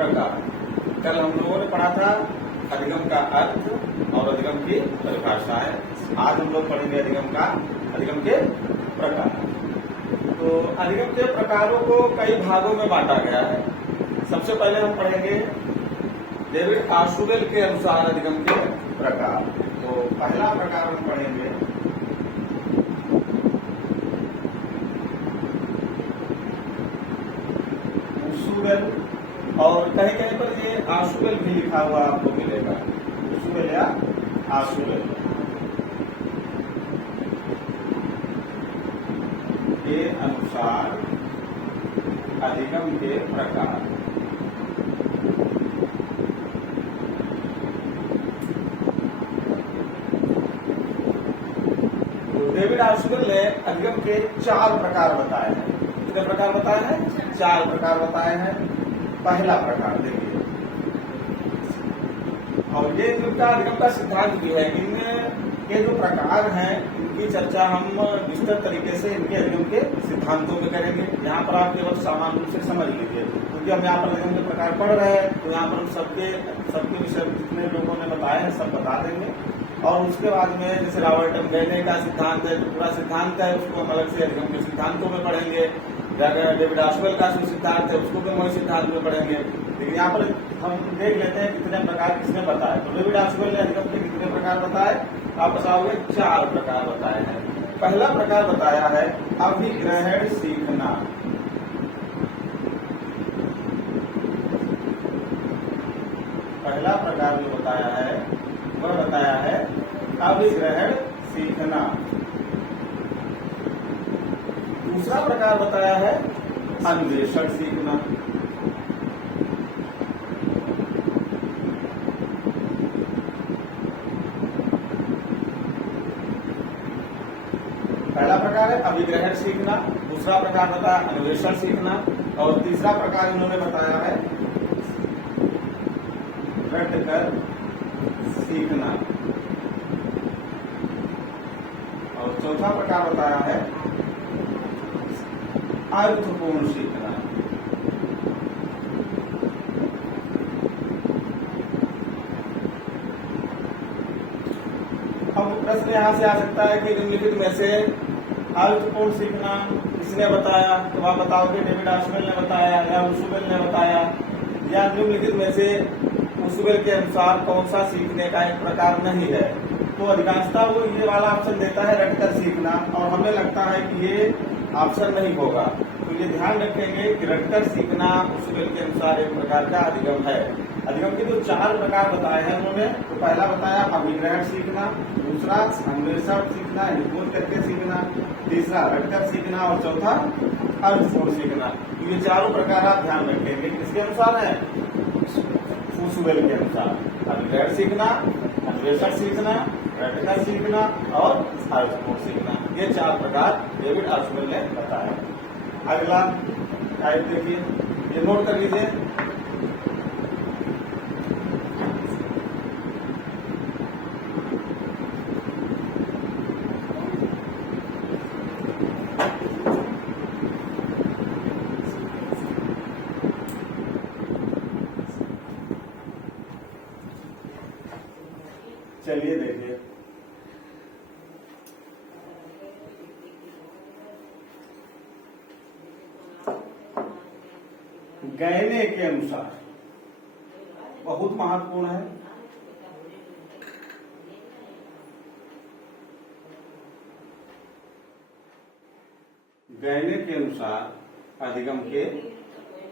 प्रकार। कल हम लोगों ने पढ़ा था अधिगम का अर्थ और अधिगम की परिभाषाएं। आज हम लोग पढ़ेंगे अधिगम के प्रकार। तो अधिगम के प्रकारों को कई भागों में बांटा गया है। सबसे पहले हम पढ़ेंगे डेविड आशुबेल के अनुसार अधिगम के प्रकार। तो पहला प्रकार हम पढ़ेंगे आशुबेल, और कहीं कहीं पर ये आशुबेल भी लिखा हुआ आपको मिलेगा, आशुबेल या आशुबेल के अनुसार अधिगम के प्रकार। डेविड आशुबेल ने अधिगम के 4 प्रकार बताए हैं। कितने प्रकार बताए हैं? 4 प्रकार बताए हैं। पहला प्रकार देखिए, और ये इनका अधिगम का सिद्धांत भी है। इनके जो प्रकार हैं इनकी चर्चा हम विस्तृत तरीके से इनके अधिगम के सिद्धांतों में करेंगे। यहाँ पर आप केवल सामान्य रूप से समझ लीजिए, क्योंकि हम यहाँ पर अधिगम के प्रकार पढ़ रहे हैं, तो यहाँ पर हम सबके विषय जितने लोगों ने बताए हैं सब बता देंगे। और उसके बाद में जैसे रॉबर्ट गैने का सिद्धांत है, जो पूरा सिद्धांत है उसको हम अलग से अधिगम के सिद्धांतों में पढ़ेंगे। डेविड आशुबेल का जो सिद्धांत है उसको भी हम वही सिद्धांत में पढ़ेंगे। लेकिन यहाँ पर हम देख लेते हैं कितने प्रकार किसने बताए। तो डेविड आशुबेल ने अधिगम के कितने प्रकार बताए? आप बताओगे 4 प्रकार बताए हैं। पहला प्रकार बताया है अभिग्रहण सीखना। पहला प्रकार जो बताया है वह बताया है अभिग्रहण सीखना। दूसरा प्रकार बताया है अन्वेषण सीखना। पहला प्रकार है अभिग्रहण सीखना, दूसरा प्रकार बताया अन्वेषण सीखना, और तीसरा प्रकार इन्होंने बताया है रटकर सीखना, और चौथा प्रकार बताया है अर्थपूर्ण सीखना। अब प्रश्न यहाँ से आ सकता है कि निम्नलिखित में से अर्थपूर्ण सीखना किसने बताया? तो आप बताओगे डेविड आशुबेल ने बताया या आशुबेल ने बताया, या निम्नलिखित में से आशुबेल के अनुसार कौन सा सीखने का एक प्रकार नहीं है? तो अधिकांशतः वो ये वाला ऑप्शन देता है रटकर सीखना, और हमें लगता है कि ये ऑप्शन नहीं होगा। तो ये ध्यान रखेंगे कि रटकर सीखना आशुबेल के अनुसार एक प्रकार का अधिगम है। अधिगम के जो 4 प्रकार बताए हैं उन्होंने, तो पहला बताया अभिग्रहण सीखना, दूसरा अन्वेषण सीखना, खोज करके सीखना, तीसरा रटकर सीखना, और चौथा अर्थपूर्ण सीखना। ये चारों प्रकार आप ध्यान रखेंगे किसके अनुसार है? आशुबेल के अनुसार। अभिग्रहण सीखना, अन्वेषण सीखना, रटकर सीखना और अर्थपूर्ण सीखना, ये 4 प्रकार डेविड आशुबेल ने बताया। अगला टाइप देखिए, ये नोट कर लीजिए। चलिए देखिए, गैने के अनुसार बहुत महत्वपूर्ण है। गैने के अनुसार अधिगम के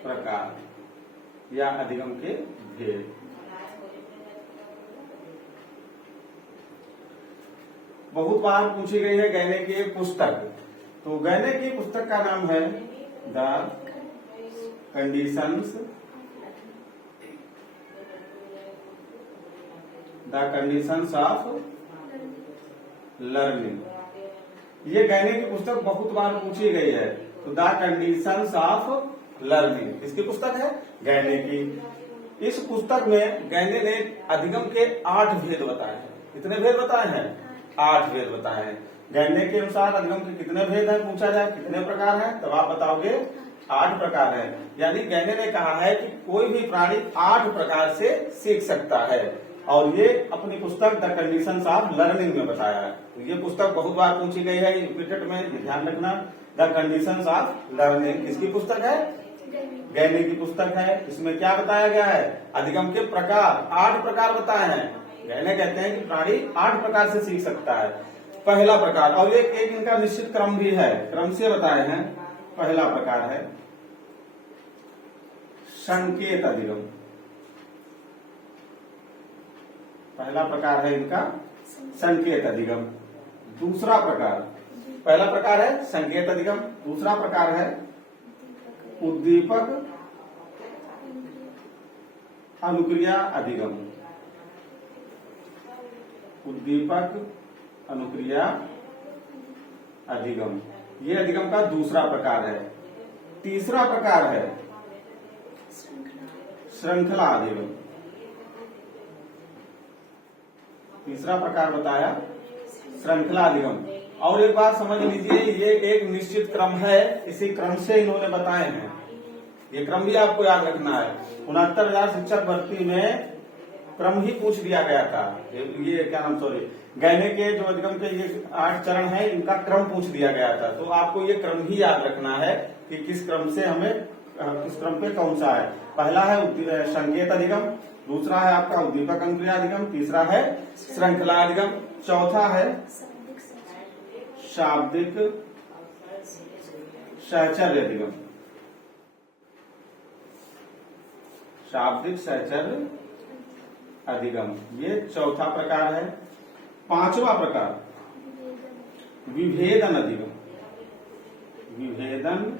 प्रकार या अधिगम के भेद। बहुत बार पूछी गई है गैने की एक पुस्तक। तो गैने की पुस्तक का नाम है द कंडीशंस ऑफ लर्निंग। ये गैने की पुस्तक बहुत बार पूछी गई है। तो द कंडीशंस ऑफ लर्निंग इसकी पुस्तक है गैने की। इस पुस्तक में गैने ने अधिगम के 8 भेद बताए हैं। कितने भेद बताए हैं? 8 भेद बताए हैं। गैने के अनुसार अधिगम के कितने भेद हैं पूछा जाए, कितने प्रकार हैं, तब आप बताओगे 8 प्रकार है। यानी गैने ने कहा है कि कोई भी प्राणी 8 प्रकार से सीख सकता है, और ये अपनी पुस्तक द कंडीशंस ऑफ लर्निंग में बताया है। तो ये पुस्तक बहुत बार पूछी गई है रिपीटेड में, ये ध्यान रखना। द कंडीशंस ऑफ लर्निंग किसकी पुस्तक है? गैने की पुस्तक है। इसमें क्या बताया गया है? अधिगम के प्रकार, 8 प्रकार बताए हैं। गैने कहते हैं कि प्राणी 8 प्रकार से सीख सकता है। पहला प्रकार, और ये एक इनका निश्चित क्रम भी है, क्रम से बताए हैं। पहला प्रकार है संकेत अधिगम। पहला प्रकार है इनका संकेत अधिगम। दूसरा प्रकार, पहला प्रकार है संकेत अधिगम, दूसरा प्रकार है उद्दीपक अनुक्रिया अधिगम। उद्दीपक अनुक्रिया अधिगम, ये अधिगम का दूसरा प्रकार है। तीसरा प्रकार है श्रृंखला अधिगम। तीसरा प्रकार बताया श्रृंखला अधिगम। और एक बात समझ लीजिए, ये एक निश्चित क्रम है, इसी क्रम से इन्होंने बताए हैं। ये क्रम भी आपको याद रखना है। 69,000 शिक्षक भर्ती में क्रम ही पूछ दिया गया था। ये क्या नाम, सॉरी, गैने के जो अधिगम के ये 8 चरण है, इनका क्रम पूछ दिया गया था। तो आपको ये क्रम ही याद रखना है कि किस क्रम से हमें, किस क्रम पे कौन सा है। पहला है संकेत अधिगम, दूसरा है आपका उद्दीपक अनुक्रिया अधिगम, तीसरा है श्रृंखला अधिगम, चौथा है शाब्दिक सहचर्य अधिगम। शाब्दिक सहचर्य अधिगम, ये चौथा प्रकार है। पांचवा प्रकार विभेदन अधिगम। विभेदन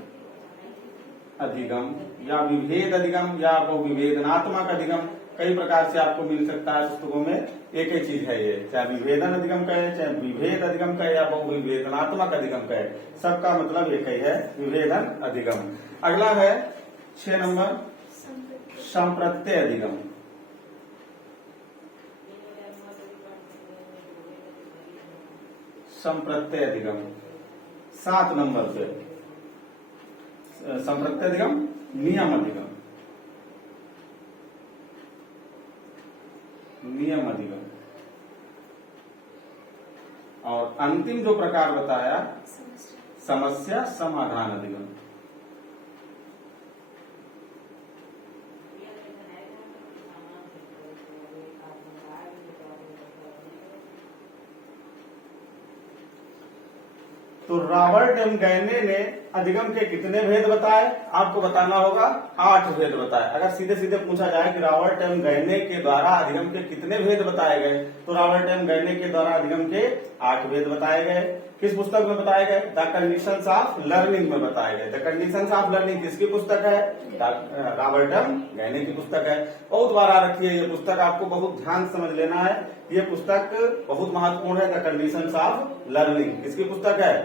अधिगम या विभेद अधिगम या बहुविभेदनात्मक अधिगम, कई प्रकार से आपको मिल सकता है पुस्तकों में। एक ही चीज है ये, चाहे विभेदन अधिगम कहे, चाहे विभेद अधिगम कहे या बहुविभेदनात्मक अधिगम कहे, सबका मतलब एक ही है, विभेदन अधिगम। अगला है 6 नंबर संप्रत्यय अधिगम। संप्रत्यय अधिगम 7 नंबर पे संप्रत्यय अधिगम, नियम अधिगम। नियम अधिगम, और अंतिम जो प्रकार बताया समस्या समाधान अधिगम। तो रॉबर्ट एम गैने ने अधिगम के कितने भेद बताए? आपको बताना होगा 8 भेद बताए। अगर सीधे सीधे पूछा जाए कि रॉबर्ट एम गैने के द्वारा अधिगम के कितने भेद बताए गए, तो रॉबर्ट एम गैने के द्वारा अधिगम के 8 भेद बताए गए। किस पुस्तक में बताए गए? द कंडीशंस ऑफ लर्निंग में बताए गए। द कंडीशंस ऑफ लर्निंग किसकी पुस्तक है? रॉबर्ट एम गैने की पुस्तक है। बहुत बार आ रखी है ये पुस्तक, आपको बहुत ध्यान समझ लेना है। ये पुस्तक बहुत महत्वपूर्ण है। द कंडीशंस ऑफ लर्निंग किसकी पुस्तक है?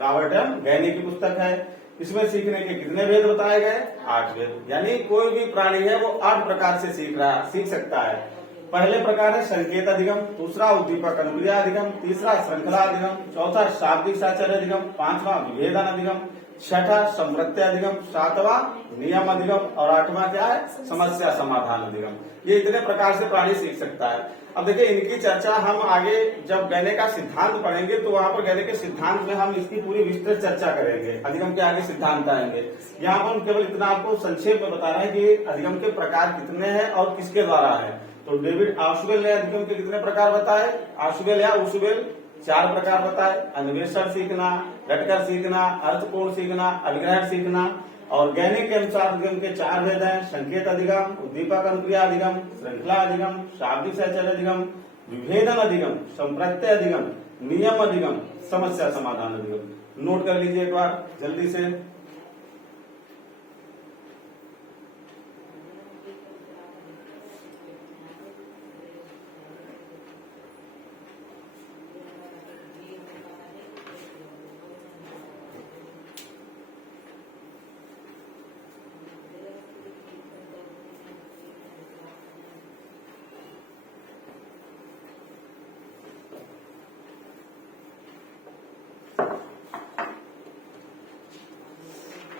रॉबर्ट एम गैने की पुस्तक है। इसमें सीखने के कितने भेद बताए गए? 8 भेद। यानी कोई भी प्राणी है वो 8 प्रकार से सीख सकता है। पहले प्रकार है संकेत अधिगम, दूसरा उद्दीपक अनुक्रिया अधिगम, तीसरा श्रृंखला अधिगम, चौथा शाब्दिक सहचर्य अधिगम, पांचवा विभेदन अधिगम, छठा संप्रत्यय अधिगम, सातवां नियम अधिगम, और 8वां क्या है? समस्या समाधान अधिगम। ये इतने प्रकार से प्राणी सीख सकता है। अब देखिए, इनकी चर्चा हम आगे जब गैने का सिद्धांत पढ़ेंगे तो वहां पर गैने के सिद्धांत में हम इसकी पूरी विस्तृत चर्चा करेंगे। अधिगम के आगे सिद्धांत आएंगे। यहाँ पर हम केवल इतना आपको संक्षेप में बता रहे हैं कि अधिगम के प्रकार कितने हैं और किसके द्वारा है। तो डेविड आशुबेल ने अधिगम के कितने प्रकार बताए? आशुबेल या उशुबेल 4 प्रकार बताए। अन्वेषण सीखना, रटकर सीखना, अर्थपूर्ण सीखना, अभिग्रहण सीखना। और गैने के अनुसार अधिगम के 4 भेद हैं: संकेत अधिगम, उद्दीपक अनुक्रिया अधिगम, श्रृंखला अधिगम, शाब्दिक सहचर्य अधिगम, विभेदन अधिगम, संप्रत्यय अधिगम, नियम अधिगम, समस्या समाधान अधिगम। नोट कर लीजिए एक बार जल्दी से।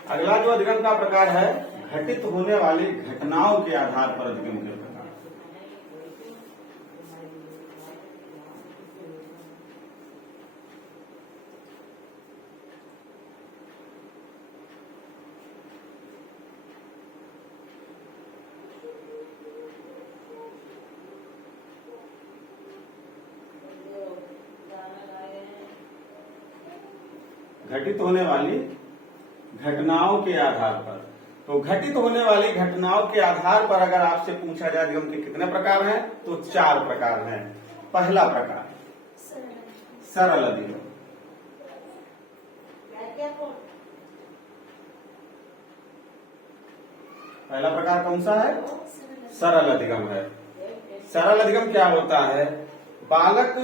अगला जो अधिगम का प्रकार है, घटित होने वाली घटनाओं के आधार पर अधिगम के प्रकार। घटित होने वाली घटनाओं के आधार पर। तो घटित होने वाली घटनाओं के आधार पर अगर आपसे पूछा जाए अधिगम के कितने प्रकार हैं, तो 4 प्रकार हैं। पहला प्रकार सरल अधिगम। पहला प्रकार कौन सा है? सरल अधिगम है। सरल अधिगम क्या होता है? बालक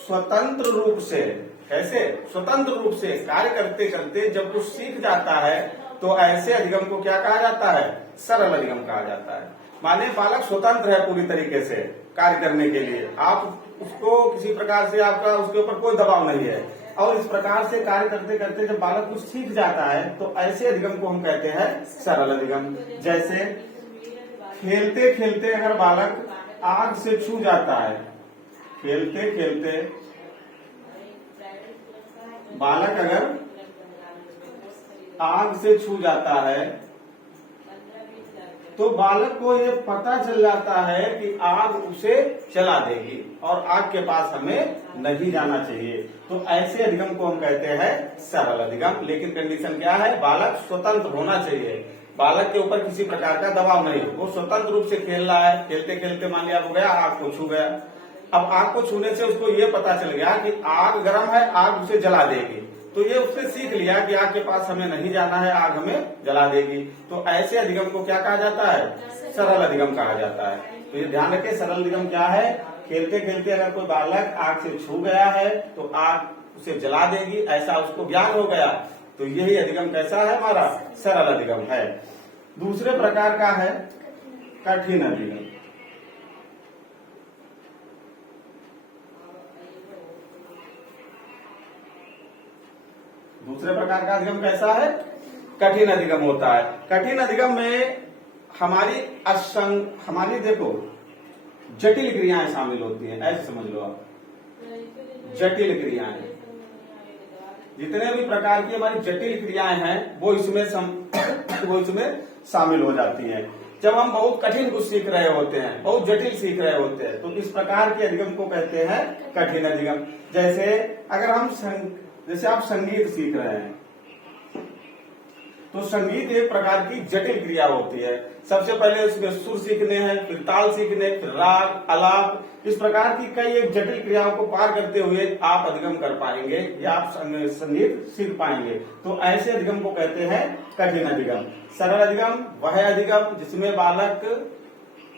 स्वतंत्र रूप से, कैसे स्वतंत्र रूप से कार्य करते करते जब कुछ सीख जाता है तो ऐसे अधिगम को क्या कहा जाता है? सरल अधिगम कहा जाता है। माने बालक स्वतंत्र है पूरी तरीके से कार्य करने के लिए, आप उसको किसी प्रकार से आपका उसके ऊपर कोई दबाव नहीं है, और इस प्रकार से कार्य करते करते जब बालक कुछ सीख जाता है तो ऐसे अधिगम को हम कहते हैं सरल अधिगम। जैसे खेलते खेलते अगर बालक आग से छू जाता है, खेलते खेलते बालक अगर आग से छू जाता है तो बालक को ये पता चल जाता है कि आग उसे जला देगी और आग के पास हमें नहीं जाना चाहिए। तो ऐसे अधिगम को हम कहते हैं सरल अधिगम। लेकिन कंडीशन क्या है? बालक स्वतंत्र होना चाहिए, बालक के ऊपर किसी प्रकार का दबाव नहीं, वो स्वतंत्र रूप से खेल रहा है। खेलते खेलते मान लिया हो गया, आग को छू गया। अब आग को छूने से उसको ये पता चल गया कि आग गर्म है, आग उसे जला देगी, तो ये उसने सीख लिया कि आग के पास हमें नहीं जाना है, आग हमें जला देगी। तो ऐसे अधिगम को क्या कहा जाता है? सरल अधिगम कहा जाता है। तो ये ध्यान रखें, सरल अधिगम क्या है? खेलते खेलते अगर कोई बालक आग से छू गया है तो आग उसे जला देगी, ऐसा उसको ज्ञान हो गया, तो यही अधिगम कैसा है? हमारा सरल अधिगम है। दूसरे प्रकार का है कठिन अधिगम। दूसरे प्रकार का अधिगम कैसा है? कठिन अधिगम होता है। कठिन अधिगम में हमारी देखो जटिल क्रियाएं शामिल होती हैं, ऐसे समझ लो आप। जटिल क्रियाएं, जितने भी प्रकार की हमारी जटिल क्रियाएं हैं वो इसमें शामिल हो जाती हैं। जब हम बहुत कठिन कुछ सीख रहे होते हैं, बहुत जटिल सीख रहे होते हैं, तो इस प्रकार के अधिगम को कहते हैं कठिन अधिगम। जैसे आप संगीत सीख रहे हैं तो संगीत एक प्रकार की जटिल क्रिया होती है। सबसे पहले उसमें सुर सीखने हैं, फिर ताल सीखने, फिर राग, आलाप, इस प्रकार की कई एक जटिल क्रियाओं को पार करते हुए आप अधिगम कर पाएंगे या आप संगीत सीख पाएंगे। तो ऐसे अधिगम को कहते हैं कठिन अधिगम। सरल अधिगम वह अधिगम जिसमें बालक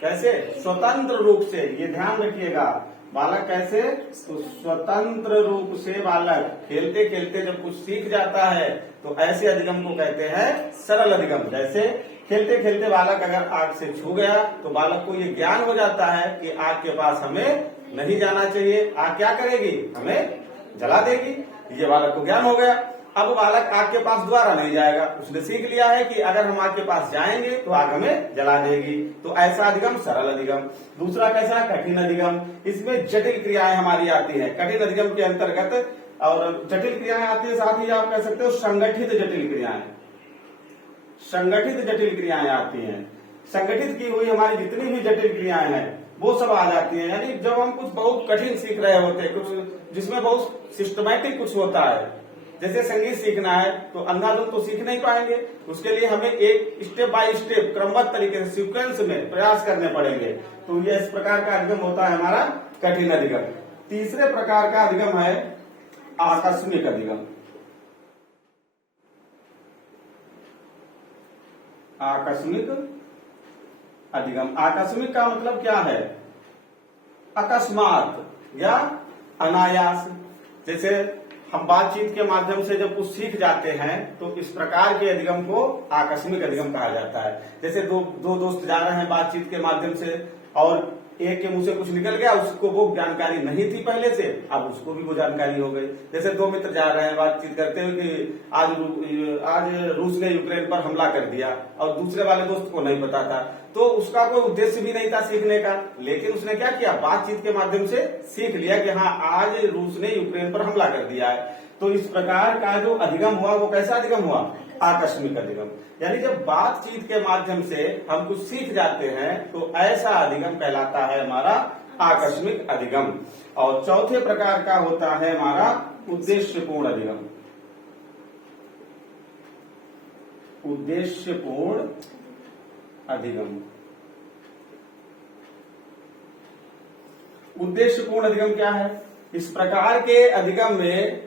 कैसे स्वतंत्र रूप से, ये ध्यान रखिएगा, बालक कैसे? तो स्वतंत्र रूप से बालक खेलते खेलते जब कुछ सीख जाता है तो ऐसे अधिगम को कहते हैं सरल अधिगम। जैसे खेलते खेलते बालक अगर आग से छू गया तो बालक को ये ज्ञान हो जाता है कि आग के पास हमें नहीं जाना चाहिए, आग क्या करेगी? हमें जला देगी, ये बालक को ज्ञान हो गया। अब बालक आग के पास दोबारा नहीं जाएगा, उसने सीख लिया है कि अगर हम आग के पास जाएंगे तो आग हमें जला देगी। तो ऐसा अधिगम सरल अधिगम। दूसरा कैसा? कठिन अधिगम। इसमें जटिल क्रियाएं हमारी आती हैं कठिन अधिगम के अंतर्गत, और जटिल क्रियाएं आती है, साथ ही आप कह सकते हो संगठित जटिल क्रियाएं। संगठित जटिल क्रियाएं आती हैं। संगठित की हुई हमारी जितनी भी जटिल क्रियाएं हैं वो सब आ जाती हैं। यानी जब हम कुछ बहुत कठिन सीख रहे होते हैं, कुछ जिसमें बहुत सिस्टमैटिक कुछ होता है, जैसे संगीत सीखना है तो अंधाधुंध तो सीख नहीं पाएंगे, उसके लिए हमें एक स्टेप बाय स्टेप क्रमबद्ध तरीके से सीक्वेंस में प्रयास करने पड़ेंगे। तो ये इस प्रकार का अधिगम होता है हमारा कठिन अधिगम। तीसरे प्रकार का अधिगम है आकस्मिक अधिगम। आकस्मिक अधिगम, आकस्मिक का मतलब क्या है? अकस्मात या अनायास। जैसे हम बातचीत के माध्यम से जब कुछ सीख जाते हैं तो इस प्रकार के अधिगम को आकस्मिक अधिगम कहा जाता है। जैसे दो दोस्त जा रहे हैं बातचीत के माध्यम से और एक के मुंह से कुछ निकल गया, उसको वो जानकारी नहीं थी पहले से, अब उसको भी वो जानकारी हो गई। जैसे दो मित्र जा रहे हैं बातचीत करते हुए कि आज रूस ने यूक्रेन पर हमला कर दिया और दूसरे वाले दोस्त को नहीं पता था, तो उसका कोई उद्देश्य भी नहीं था सीखने का, लेकिन उसने क्या किया, बातचीत के माध्यम से सीख लिया कि हाँ आज रूस ने यूक्रेन पर हमला कर दिया है। तो इस प्रकार का जो अधिगम हुआ वो कैसा अधिगम हुआ, आकस्मिक अधिगम। यानी जब बातचीत के माध्यम से हम कुछ सीख जाते हैं तो ऐसा अधिगम कहलाता है हमारा आकस्मिक अधिगम। और चौथे प्रकार का होता है हमारा उद्देश्यपूर्ण अधिगम। उद्देश्यपूर्ण अधिगम। उद्देश्यपूर्ण अधिगम क्या है? इस प्रकार के अधिगम में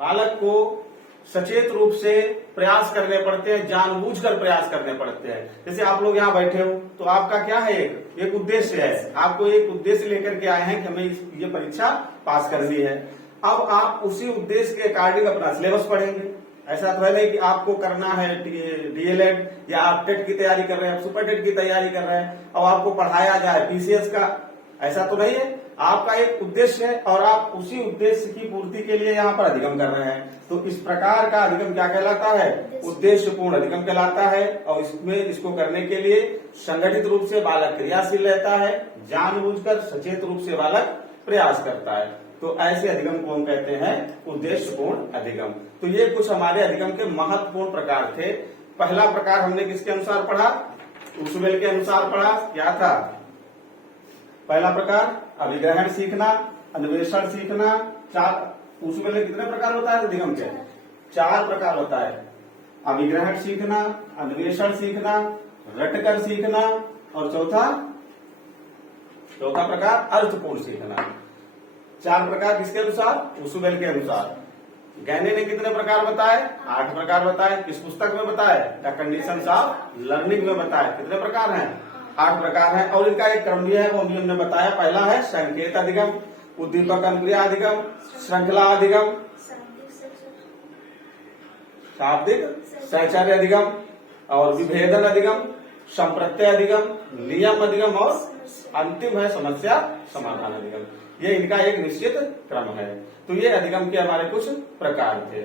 बालक को सचेत रूप से प्रयास करने पड़ते हैं, जानबूझकर प्रयास करने पड़ते हैं। जैसे आप लोग यहाँ बैठे हो तो आपका क्या है, एक उद्देश्य है, आपको एक उद्देश्य लेकर के आए हैं कि हमें ये परीक्षा पास करनी है। अब आप उसी उद्देश्य के अकॉर्डिंग अपना सिलेबस पढ़ेंगे। ऐसा तो है नहीं कि आपको करना है डीएलएड या आप टेट की तैयारी कर रहे हैं, सुपर टेट की तैयारी कर रहे हैं और आपको पढ़ाया जाए पीसीएस का, ऐसा तो नहीं है। आपका एक उद्देश्य है और आप उसी उद्देश्य की पूर्ति के लिए यहाँ पर अधिगम कर रहे हैं। तो इस प्रकार का अधिगम क्या कहलाता है, उद्देश्यपूर्ण अधिगम कहलाता है। और इसमें इसको करने के लिए संगठित रूप से बालक क्रियाशील रहता है, जानबूझकर सचेत रूप से बालक प्रयास करता है। तो ऐसे अधिगम को हम कहते हैं उद्देश्यपूर्ण अधिगम। तो ये कुछ हमारे अधिगम के महत्वपूर्ण प्रकार थे। पहला प्रकार हमने किसके अनुसार पढ़ा, उसवेल के अनुसार पढ़ा। क्या था पहला प्रकार? अभिग्रहण सीखना, अन्वेषण सीखना। उसवेल में कितने प्रकार होता है अधिगम के? 4 प्रकार होता है। अभिग्रहण सीखना, अन्वेषण सीखना, रटकर सीखना और चौथा प्रकार अर्थपूर्ण सीखना। 4 प्रकार किसके अनुसार? उसवेल के अनुसार। गैने ने कितने प्रकार बताए? 8 प्रकार बताए। किस पुस्तक में बताए? द कंडीशंस ऑफ लर्निंग में बताए। कितने प्रकार हैं? 8 प्रकार हैं। और इनका एक क्रम भी है, वो भी हमने बताया। पहला है संकेत अधिगम, उद्दीपक अनुक्रिया अधिगम, श्रृंखला अधिगम, शाब्दिक सहचर्य अधिगम और विभेदन अधिगम, संप्रत्यय अधिगम, नियम अधिगम और अंतिम है समस्या समाधान अधिगम। ये इनका एक निश्चित क्रम है। तो ये अधिगम के हमारे कुछ प्रकार थे।